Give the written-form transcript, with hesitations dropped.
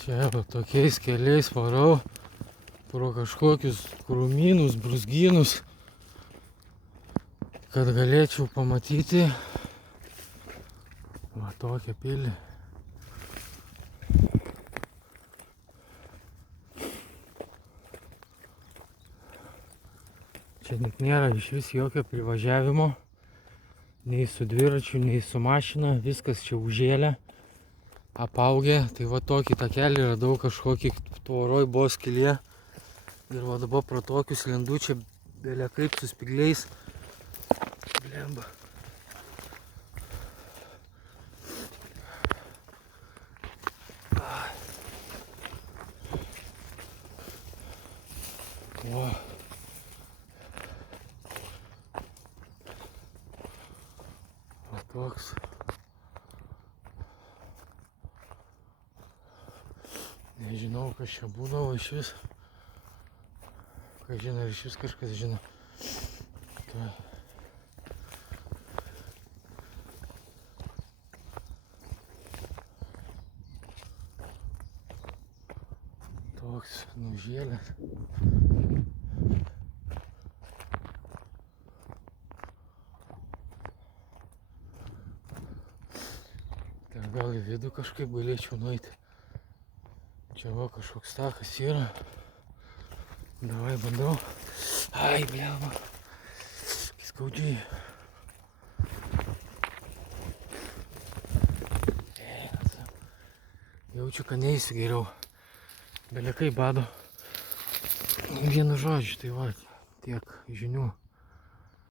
Čia va tokiais keliais varau pro kažkokius krūmynus, brūzgynus, kad galėčiau pamatyti va tokią pilį. Čia net nėra iš vis jokio privažiavimo, nei su dviračiu, nei su mašina, viskas čia užėlė, apaugė. Tai va tokį takelį radau kažkokį tvoroj buvo skylė. Ir va dabar pro tokius lendu čia belė kaip su spigliais. Blemba. O. Va toks. Nežinau, kas čia būdavo iš vis. Ką žino, iš vis kažkas žino. Tai. Toks nužėlęs. Tai gal į vidų kažkaip galėčiau nueiti. Čia va kažkoks takas yra. Davai bandau. Ai, blemba. Skaudžiai. Jaučiu, kad neįsiu geriau. Belekai bado. Vienu žodžiu, tai va, tiek žinių.